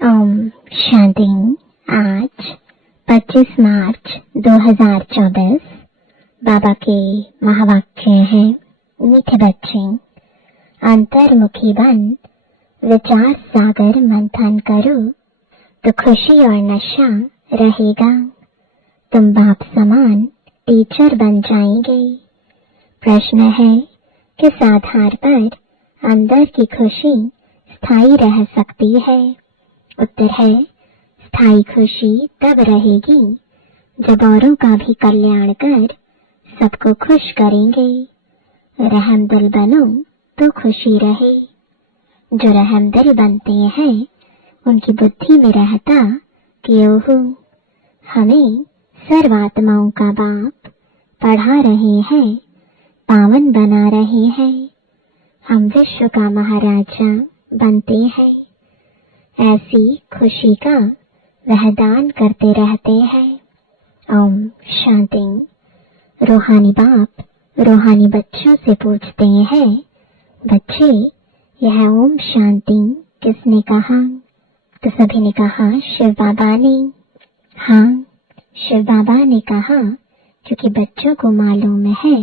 ओम शांति। आज 25 मार्च 2024 बाबा के महावाक्य हैं। मीठे बच्चे, अंतर्मुखी बन विचार सागर मंथन करो तो खुशी और नशा रहेगा। तुम बाप समान टीचर बन जाएंगे। प्रश्न है, किस आधार पर अंदर की खुशी स्थायी रह सकती है? उत्तर है, स्थायी खुशी तब रहेगी जब औरों का भी कल्याण कर सबको खुश करेंगे। रहमदिल बनो तो खुशी रहे। जो रहमदिल बनते हैं उनकी बुद्धि में रहता कि ओहो, हमें सर्वात्माओं का बाप पढ़ा रहे हैं, पावन बना रहे हैं, हम विश्व का महाराजा बनते हैं। ऐसी खुशी का वह दान करते रहते हैं। ओम शांति। रूहानी बाप रूहानी बच्चों से पूछते हैं, बच्चे यह ओम शांति किसने कहा? तो सभी ने कहा, शिव बाबा ने। हाँ, शिव बाबा ने कहा क्योंकि बच्चों को मालूम है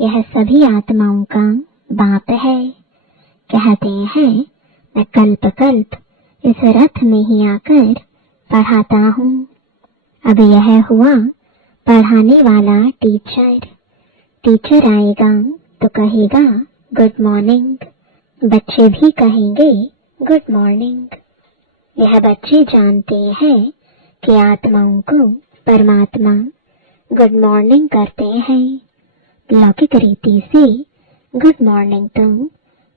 यह सभी आत्माओं का बाप है। कहते हैं, मैं कल्प कल्प इस रथ में ही आकर पढ़ाता हूँ। अब यह हुआ पढ़ाने वाला टीचर आएगा तो कहेगा गुड मॉर्निंग, बच्चे भी कहेंगे गुड मॉर्निंग। यह बच्चे जानते हैं कि आत्माओं को परमात्मा गुड मॉर्निंग करते हैं। लौकिक रीति से गुड मॉर्निंग तो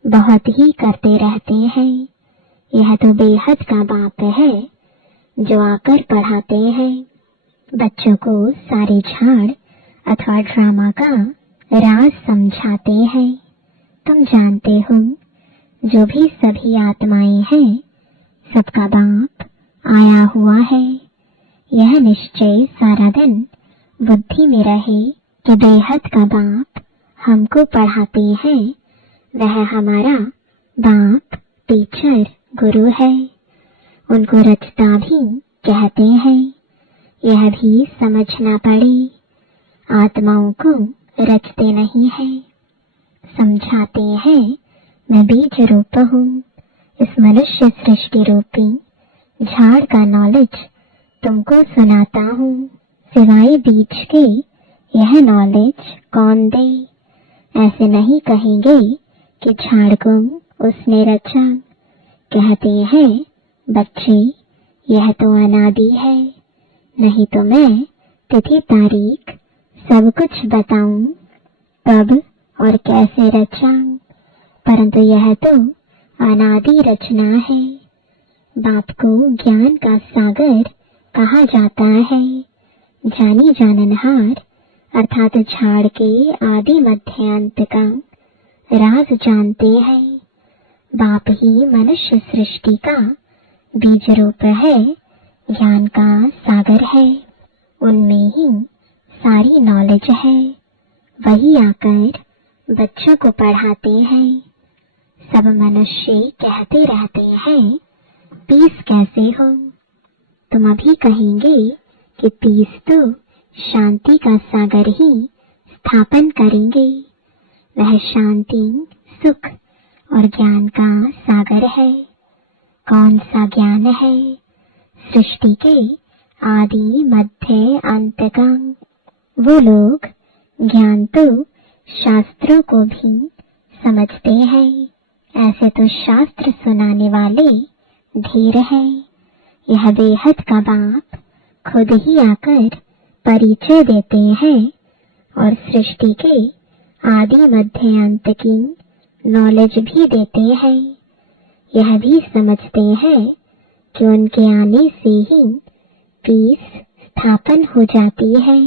बहुत ही करते रहते हैं। यह तो बेहद का बाप है जो आकर पढ़ाते हैं। बच्चों को सारे झाड़ अथवा ड्रामा का राज समझाते हैं। तुम जानते हो, जो भी सभी आत्माएं हैं सबका बाप आया हुआ है। यह निश्चय सारा दिन बुद्धि में रहे कि बेहद का बाप हमको पढ़ाते हैं। वह हमारा बाप टीचर गुरु है। उनको रचता भी कहते हैं। यह भी समझना पड़े, आत्माओं को रचते नहीं है, समझाते हैं। मैं बीज रूप हूँ। इस मनुष्य सृष्टि रूपी झाड़ का नॉलेज तुमको सुनाता हूँ। सिवाय बीज के यह नॉलेज कौन दे? ऐसे नहीं कहेंगे कि झाड़ को उसने रचा। कहते हैं, बच्चे यह तो अनादि है, नहीं तो मैं तिथि तारीख सब कुछ बताऊं कब और कैसे रचा। परंतु यह तो अनादि रचना है। बाप को ज्ञान का सागर कहा जाता है। जानी जाननहार अर्थात झाड़ के आदि मध्य अंत का राज जानते हैं। बाप ही मनुष्य सृष्टि का बीज रूप है, ज्ञान का सागर है। उनमें ही सारी नॉलेज है। वही आकर बच्चों को पढ़ाते हैं। सब मनुष्य कहते रहते हैं, पीस कैसे हो? तुम अभी कहेंगे कि पीस तो शांति का सागर ही स्थापन करेंगे। वह शांति, सुख और ज्ञान का सागर है। कौन सा ज्ञान है? सृष्टि के आदि मध्य अंत का। वो लोग ज्ञान तो शास्त्रों को भी समझते हैं। ऐसे तो शास्त्र सुनाने वाले ढेर हैं। यह बेहद का बाप खुद ही आकर परिचय देते हैं और सृष्टि के आदि मध्य अंत की नॉलेज भी देते हैं। यह भी समझते हैं कि उनके आने से ही पीस स्थापन हो जाती है।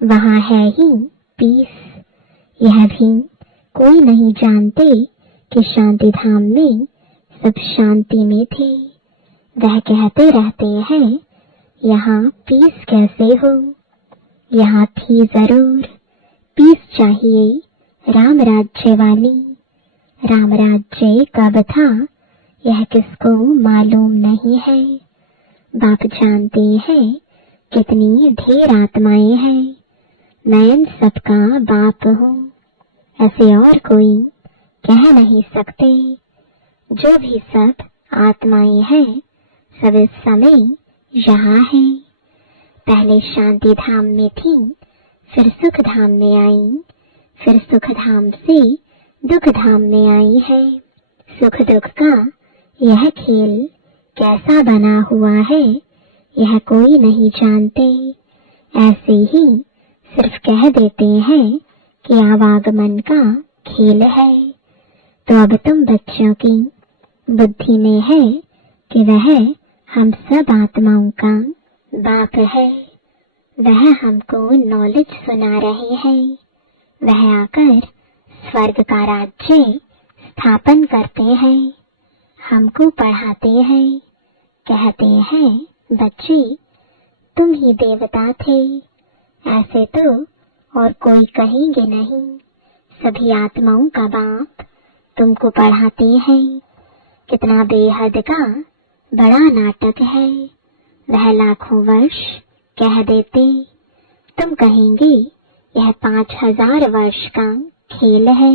वहाँ है ही पीस। यह भी कोई नहीं जानते कि शांति धाम में सब शांति में थे। वह कहते रहते हैं, यहाँ पीस कैसे हो? यहाँ थी जरूर। पीस चाहिए राम राज्य वाली। राम राज्य कब था यह किसको मालूम नहीं है। बाप जानते हैं कितनी ढेर आत्माएं हैं, मैं इन सबका बाप हूँ, ऐसे और कोई कह नहीं सकते। जो भी सब आत्माएं हैं सब इस समय यहाँ है। पहले शांति धाम में थी, फिर सुख धाम में आई, फिर सुख धाम से दुख धाम में आई है। सुख दुख का यह खेल कैसा बना हुआ है यह कोई नहीं जानते। ऐसे ही सिर्फ कह देते हैं कि आवागमन का खेल है। तो अब तुम बच्चों की बुद्धि में है कि वह हम सब आत्माओं का बाप है। वह हमको नॉलेज सुना रहे हैं। वह आकर स्वर्ग का राज्य स्थापन करते हैं, हमको पढ़ाते हैं, कहते हैं बच्चे तुम ही देवता थे। ऐसे तो और कोई कहेंगे नहीं। सभी आत्माओं का बाप तुमको पढ़ाते हैं। कितना बेहद का बड़ा नाटक है। वह लाखों वर्ष कह देते, तुम कहेंगे यह 5000 वर्ष का खेल है।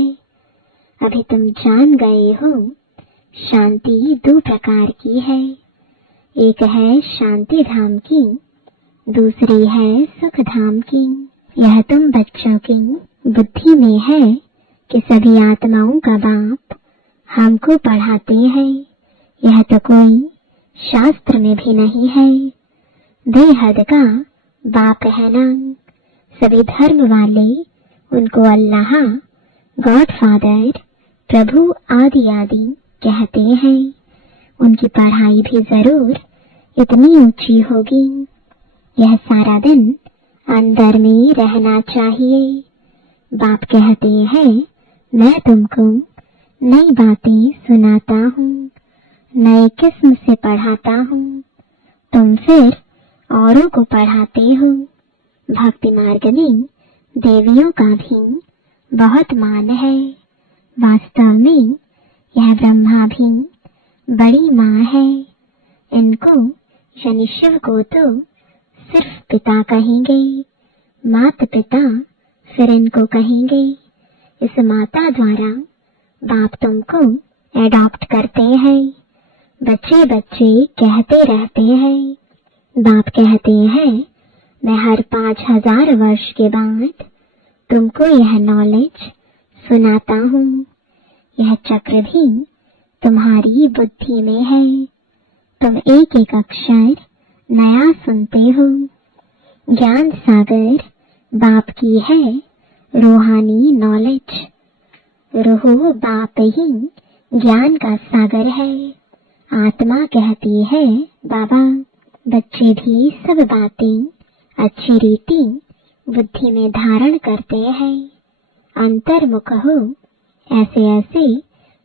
अभी तुम जान गए हो शांति दो प्रकार की है। एक है शांति धाम की, दूसरी है सुख धाम की। यह तुम बच्चों की बुद्धि में है कि सभी आत्माओं का बाप हमको पढ़ाते हैं। यह तो कोई शास्त्र में भी नहीं है। बेहद का बाप है ना। सभी धर्म वाले उनको अल्लाह, गॉड फादर, प्रभु आदि आदि कहते हैं। उनकी पढ़ाई भी जरूर इतनी ऊंची होगी। यह सारा दिन अंदर में रहना चाहिए। बाप कहते हैं मैं तुमको नई बातें सुनाता हूँ, नए किस्म से पढ़ाता हूँ। तुम फिर औरों को पढ़ाते हो। भक्ति मार्ग में देवियों का भी बहुत मान है। वास्तव में यह ब्रह्मा भी बड़ी माँ है। इनको यानी शिव को तो सिर्फ पिता कहेंगे, माता पिता फिर इनको कहेंगे। इस माता द्वारा बाप तुमको एडॉप्ट करते हैं। बच्चे बच्चे कहते रहते हैं। बाप कहते हैं मैं हर 5000 वर्ष के बाद तुमको यह नॉलेज सुनाता हूँ। यह चक्र भी तुम्हारी बुद्धि में है। तुम एक एक अक्षर नया सुनते हो। ज्ञान सागर बाप की है रूहानी नॉलेज। रूह बाप ही ज्ञान का सागर है। आत्मा कहती है बाबा। बच्चे भी सब बातें अच्छी रीति बुद्धि में धारण करते हैं। अंतर्मुख हो। ऐसे ऐसे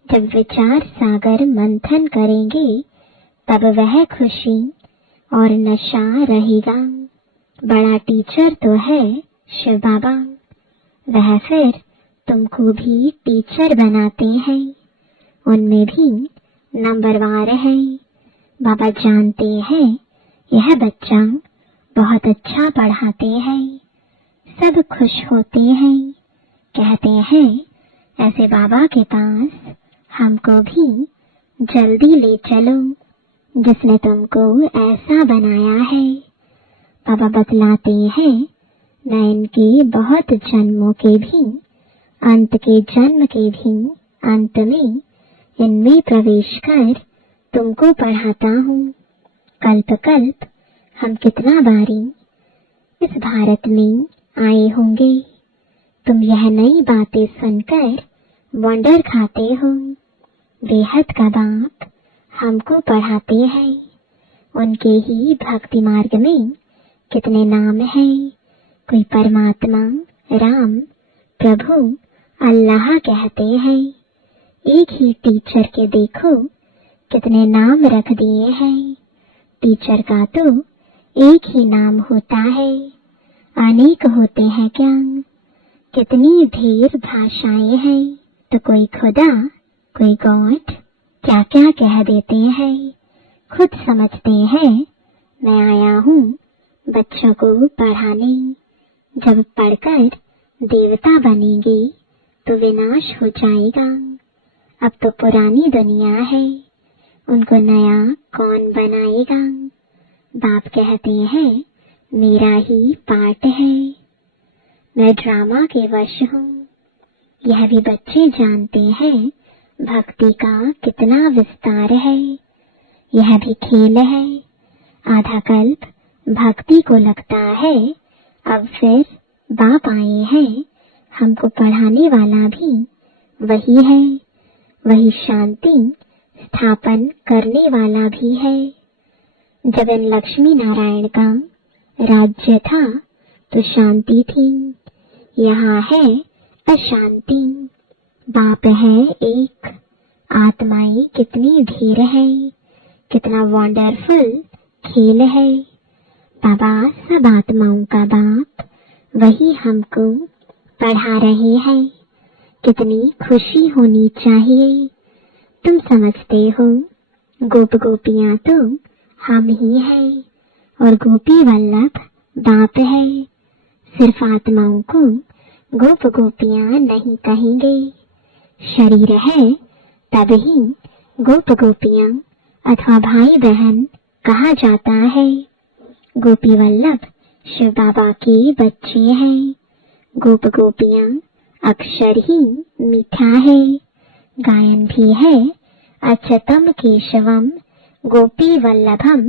जब विचार सागर मंथन करेंगे तब वह खुशी और नशा रहेगा। बड़ा टीचर तो है शिव बाबा। वह फिर तुमको भी टीचर बनाते हैं। उनमें भी नंबरवार है। बाबा जानते हैं यह बच्चा बहुत अच्छा पढ़ाते हैं। सब खुश होते हैं। कहते हैं ऐसे बाबा के पास हमको भी जल्दी ले चलो जिसने तुमको ऐसा बनाया है। बाबा बतलाते हैं मैं इनके बहुत जन्मों के भी अंत के जन्म के भी अंत में इनमें प्रवेश कर तुमको पढ़ाता हूँ। कल्प कल्प हम कितना बारी इस भारत में आए होंगे। तुम यह नई बातें सुनकर वंडर खाते हो। बेहद का बाप हमको पढ़ाते हैं। उनके ही भक्ति मार्ग में कितने नाम हैं। कोई परमात्मा, राम, प्रभु, अल्लाह कहते हैं। एक ही टीचर के देखो कितने नाम रख दिए हैं। टीचर का तो एक ही नाम होता है, अनेक होते हैं क्या। कितनी ढेर भाषाएं हैं। तो कोई खुदा, कोई गॉड, क्या क्या कह देते हैं, खुद समझते हैं। मैं आया हूँ बच्चों को पढ़ाने, जब पढ़कर देवता बनेंगे तो विनाश हो जाएगा। अब तो पुरानी दुनिया है, उनको नया कौन बनाएगा। बाप कहते हैं मेरा ही पार्ट है, मैं ड्रामा के वश हूँ। यह भी बच्चे जानते हैं भक्ति का कितना विस्तार है। यह भी खेल है, आधा कल्प भक्ति को लगता है। अब फिर बाप आए हैं, हमको पढ़ाने वाला भी वही है, वही शांति स्थापन करने वाला भी है। जब इन लक्ष्मी नारायण का राज्य था तो शांति थी, यहाँ है अशांति। बाप है एक, आत्माएं कितनी ढेर है, कितना वंडरफुल खेल है। बाबा सब आत्माओं का बाप, वही हमको पढ़ा रहे हैं। कितनी खुशी होनी चाहिए। तुम समझते हो गोप गोपियां तो हम ही हैं और गोपी वल्लभ बाप है। सिर्फ आत्माओं को गोप गोपियां नहीं कहेंगे, शरीर है तब ही गोप गोपियां अथवा भाई बहन कहा जाता है। गोपी वल्लभ शिव बाबा के बच्चे हैं। गोप गोपियां अक्षर ही मीठा है, गायन भी है अच्युतम केशवम गोपी वल्लभम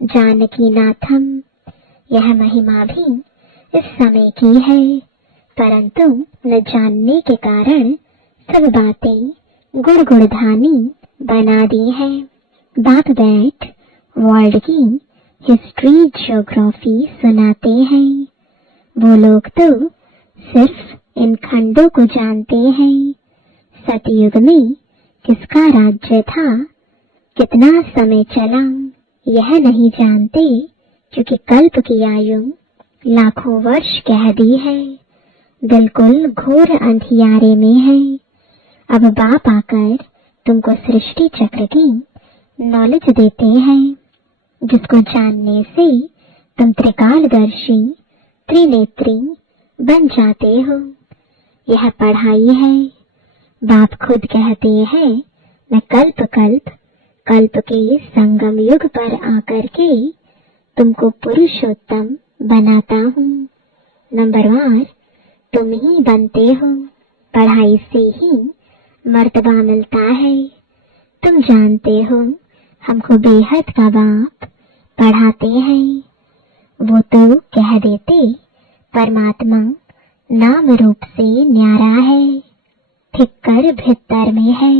जानकी नाथम। यह महिमा भी इस समय की है, परंतु न जानने के कारण सब बातें गुड़ गुड़धानी बना दी है। बाप बैठ वर्ल्ड की हिस्ट्री ज्योग्राफी सुनाते हैं। वो लोग तो सिर्फ इन खंडों को जानते हैं। सतयुग में किसका राज्य था, कितना समय चला, यह नहीं जानते, क्योंकि कल्प की आयु लाखों वर्ष कह दी है। बिल्कुल घोर अंधियारे में है। अब बाप आकर तुमको सृष्टि चक्र की नॉलेज देते हैं, जिसको जानने से तुम त्रिकालदर्शी त्रिनेत्री बन जाते हो। यह पढ़ाई है। बाप खुद कहते हैं मैं कल्प कल्प कल्प के संगम युग पर आकर के तुमको पुरुषोत्तम बनाता हूँ। नंबरवार तुम ही बनते हो, पढ़ाई से ही मर्तबा मिलता है। तुम जानते हो हमको बेहद का बाप पढ़ाते हैं। वो तो कह देते परमात्मा नाम रूप से न्यारा है, ठिक्कर भित्तर में है,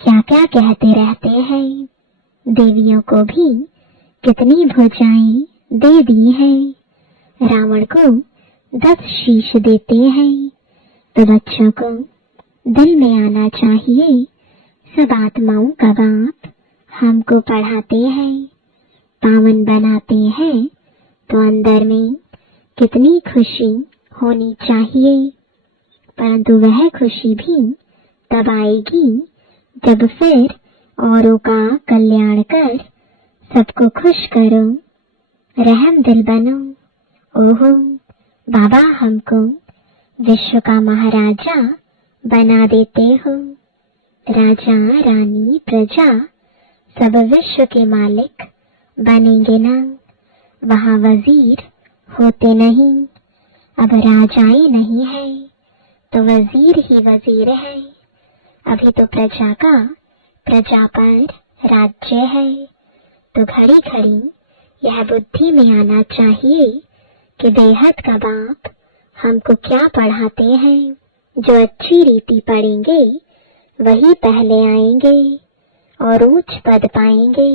क्या क्या कहते रहते हैं। देवियों को भी कितनी भुजाएं दे दी हैं, रावण को 10 शीश देते हैं। तो बच्चों को दिल में आना चाहिए सब आत्माओं का बाप हमको पढ़ाते हैं, पावन बनाते हैं। तो अंदर में कितनी खुशी होनी चाहिए, परंतु वह खुशी भी तब आएगी जब फिर औरों का कल्याण कर सबको खुश करो, रहम दिल बनो। ओहो बाबा हमको विश्व का महाराजा बना देते हो। राजा रानी प्रजा सब विश्व के मालिक बनेंगे ना। वहाँ वजीर होते नहीं, अब राजाएं नहीं है तो वजीर ही वजीर है। अभी तो प्रजा का प्रजा पर राज्य है। तो घड़ी घड़ी यह बुद्धि में आना चाहिए कि बेहद का बाप हमको क्या पढ़ाते हैं। जो अच्छी रीति पढ़ेंगे वही पहले आएंगे और उच्च पद पाएंगे।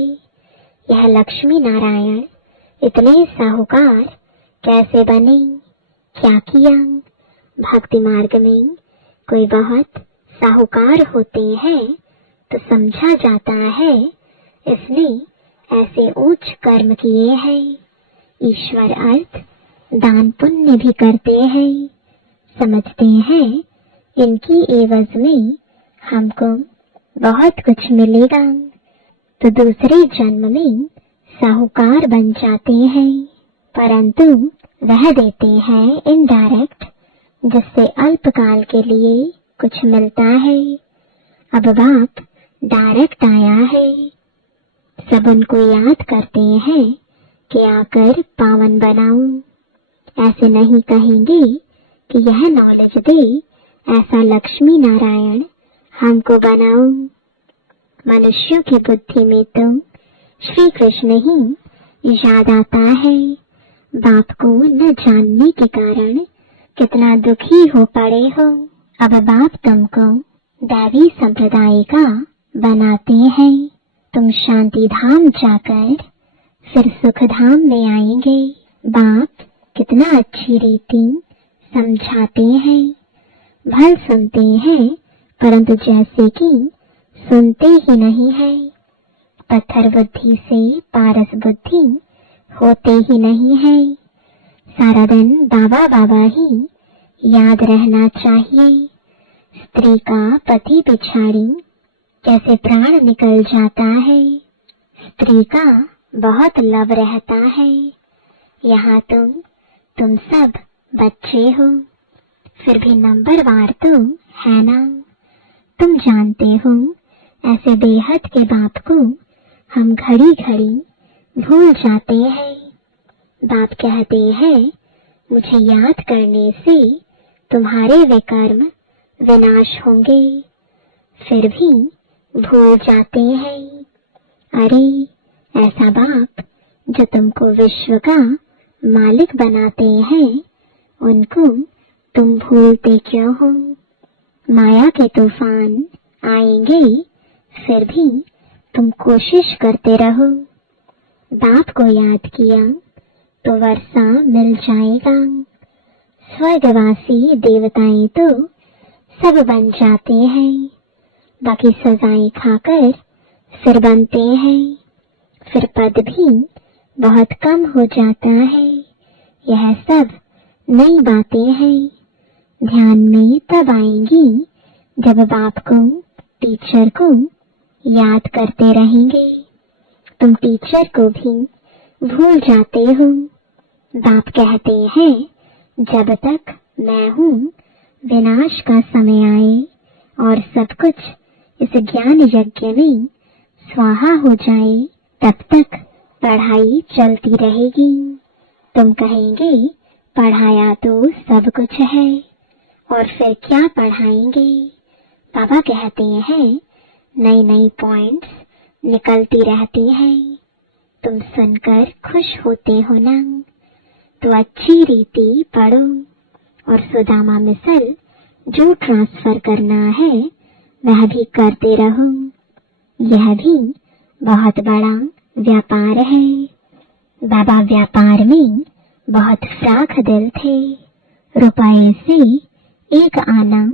यह लक्ष्मी नारायण इतने साहूकार कैसे बने, क्या किया। भक्ति मार्ग में कोई बहुत साहूकार होते हैं तो समझा जाता है इसने ऐसे उच्च कर्म किए हैं। ईश्वर अर्थ दान पुण्य भी करते हैं, समझते हैं इनकी एवज में हमको बहुत कुछ मिलेगा। तो दूसरे जन्म में साहूकार बन जाते हैं, परंतु वह देते हैं इनडायरेक्ट, जिससे अल्पकाल के लिए कुछ मिलता है। अब बाप डायरेक्ट आया है। सब उनको याद करते हैं कि आकर पावन बनाऊं। ऐसे नहीं कहेंगे कि यह नॉलेज दे, ऐसा लक्ष्मी नारायण हमको बनाओ। मनुष्यों की बुद्धि में तो श्री कृष्ण ही याद आता है। बाप को न जानने के कारण कितना दुखी हो पड़े हो। अब बाप तुमको दैवी संप्रदाय का बनाते हैं। तुम शांति धाम जाकर फिर सुख धाम में आएंगे। बाप कितना अच्छी रीति समझाते हैं। भल सुनते हैं, परंतु जैसे कि सुनते ही नहीं है। पत्थर बुद्धि से पारस बुद्धि होते ही नहीं है। सारा दिन बाबा बाबा ही याद रहना चाहिए। स्त्री का पति पिछाड़ी कैसे प्राण निकल जाता है। स्त्री का बहुत लव रहता है। यहाँ तुम सब बच्चे हो, फिर भी नंबरवार तो है ना। तुम जानते हो ऐसे बेहद के बाप को हम घड़ी घड़ी भूल जाते हैं। बाप कहते हैं मुझे याद करने से तुम्हारे विकर्म विनाश होंगे, फिर भी भूल जाते हैं। अरे ऐसा बाप जो तुमको विश्व का मालिक बनाते हैं, उनको तुम भूलते क्यों हो। माया के तूफान आएंगे, फिर भी तुम कोशिश करते रहो। बाप को याद किया तो वर्षा मिल जाएगा। स्वर्गवासी देवताएं तो सब बन जाते हैं, बाकी सजाएं खाकर फिर बनते हैं। फिर पद भी बहुत कम हो जाता है। यह सब नई बातें हैं, ध्यान में तब आएंगी जब बाप को, टीचर को याद करते रहेंगे। तुम टीचर को भी भूल जाते हो। बाप कहते हैं जब तक मैं हूँ, विनाश का समय आए और सब कुछ इस ज्ञान यज्ञ में स्वाहा हो जाए, तब तक पढ़ाई चलती रहेगी। तुम कहेंगे पढ़ाया तो सब कुछ है, और फिर क्या पढ़ाएंगे। बाबा कहते हैं नई नई पॉइंट्स निकलती रहती हैं। तुम सुनकर खुश होते हो ना, तो अच्छी रीति पढ़ो और सुदामा मिसल जो ट्रांसफर करना है वह भी करते रहो। यह भी बहुत बड़ा व्यापार है। बाबा व्यापार में बहुत फ्राख दिल थे। रुपए से एक आना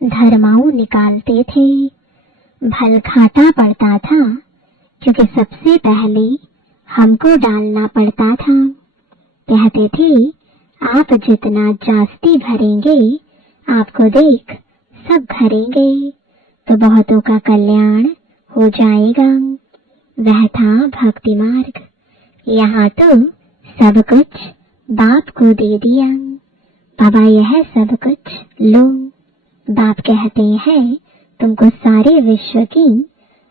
धर्माऊ निकालते थे। भल घाटा पड़ता था, क्योंकि सबसे पहले हमको डालना पड़ता था। कहते थे आप जितना जास्ती भरेंगे, आपको देख सब भरेंगे, तो बहुतों का कल्याण हो जाएगा। वह था भक्ति मार्ग। यहाँ तो सब कुछ बाप को दे दिया। बाबा यह सब कुछ लो। बाप कहते हैं तुमको सारे विश्व की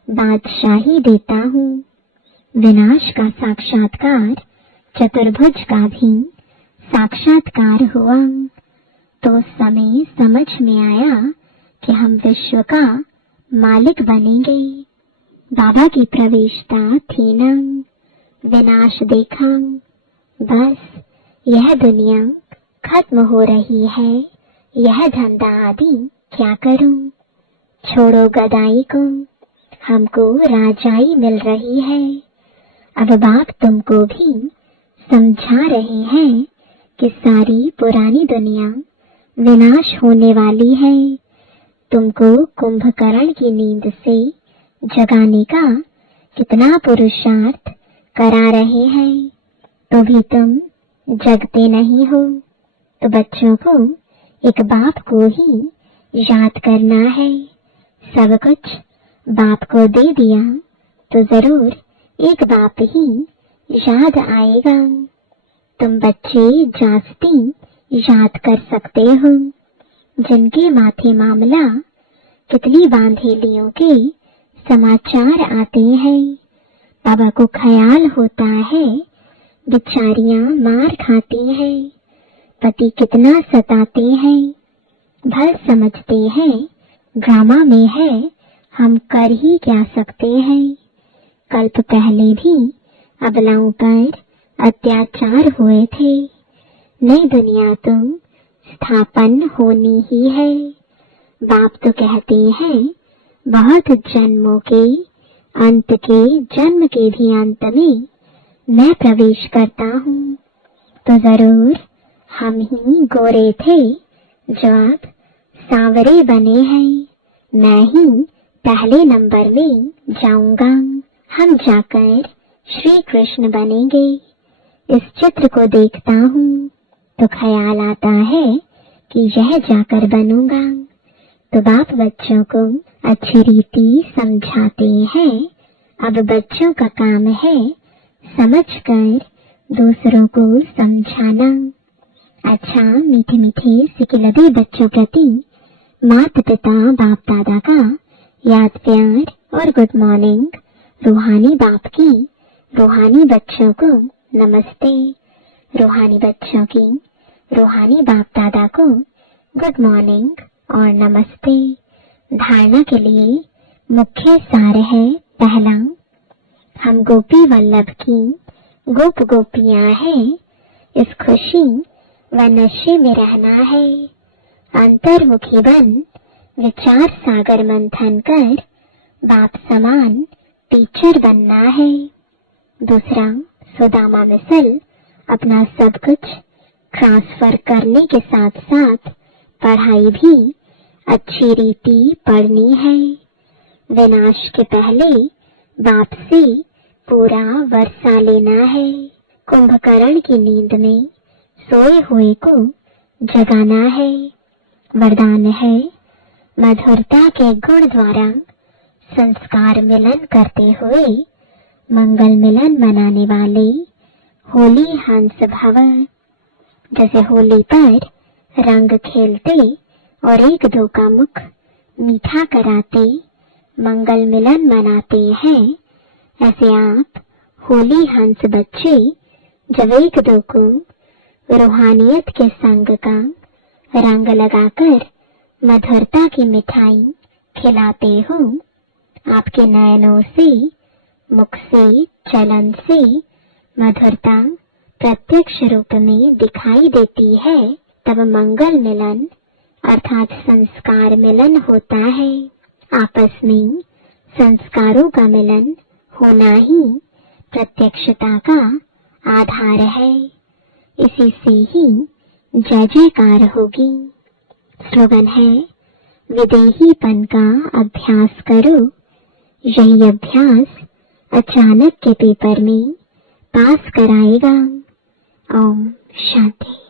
बादशाही देता हूँ। विनाश का साक्षात्कार चतुर्भुज का भी साक्षात्कार हुआ, तो समय समझ में आया कि हम विश्व का मालिक बनेंगे। बाबा की प्रवेशता थी ना, विनाश देखा। बस यह दुनिया खत्म हो रही है, यह धंधा आदि क्या करूं। छोड़ो गदाई को, हमको राजाई मिल रही है। अब बाप तुमको भी समझा रहे हैं कि सारी पुरानी दुनिया विनाश होने वाली है। तुमको कुंभकर्ण की नींद से जगाने का कितना पुरुषार्थ करा रहे हैं, तो भी तुम जगते नहीं हो। तो बच्चों को एक बाप को ही याद करना है। सब कुछ बाप को दे दिया तो जरूर एक बाप ही याद आएगा। तुम बच्चे जास्ती याद कर सकते हो, जिनके माथे मामला तितली बांधेलियों के समाचार आते हैं। बाबा को ख्याल होता है बेचारियां मार खाती हैं, पति कितना सताते हैं। भर समझते हैं ड्रामा में है, हम कर ही क्या सकते हैं। कल्प पहले भी अबलाओं पर अत्याचार हुए थे, नई दुनिया तो स्थापन होनी ही है। बाप तो कहते हैं बहुत जन्मों के अंत के जन्म के भी अंत में मैं प्रवेश करता हूँ। तो जरूर हम ही गोरे थे जो अब सांवरे बने हैं। मैं ही पहले नंबर में जाऊंगा, हम जाकर श्री कृष्ण बनेंगे। इस चित्र को देखता हूँ तो ख्याल आता है कि यह जाकर बनूंगा। तो बाप बच्चों को अच्छी रीति समझाते हैं। अब बच्चों का काम है समझकर दूसरों को समझाना। अच्छा, मीठे मीठे सिकिलदे बच्चों प्रति माता पिता बाप दादा का याद प्यार और गुड मॉर्निंग। रूहानी बाप की रूहानी बच्चों को नमस्ते। रूहानी बच्चों की रूहानी बाप दादा को गुड मॉर्निंग और नमस्ते। धारणा के लिए मुख्य सार है पहला, हम गोपी वल्लभ की गोप गोपियां हैं। इस खुशी व नशे में रहना है। अंतर्मुखी बन विचार सागर मंथन कर बाप समान टीचर बनना है। दूसरा, सुदामा मिसल अपना सब कुछ ट्रांसफर करने के साथ साथ पढ़ाई भी अच्छी रीति पढ़नी है। विनाश के पहले बाप से पूरा वर्षा लेना है। कुंभकर्ण की नींद में सोए हुए को जगाना है। वरदान है मधुरता के गुण द्वारा संस्कार मिलन करते हुए मंगल मिलन मनाने वाले होली हंस भव। जैसे होली पर रंग खेलते और एक दो का मुख मीठा कराते मंगल मिलन मनाते हैं, ऐसे आप होली हंस बच्चे जब एक दो को रूहानियत के संग का रंग लगाकर मधुरता की मिठाई खिलाते हो, आपके नयनों से, मुख से, चलन से मधुरता प्रत्यक्ष रूप में दिखाई देती है। तब मंगल मिलन अर्थात संस्कार मिलन होता है। आपस में संस्कारों का मिलन होना ही प्रत्यक्षता का आधार है। इसी से ही जय जयकार होगी। स्लोगन है विदेहीपन का अभ्यास करो। यही अभ्यास अचानक के पेपर में पास कराएगा। ओम शांति।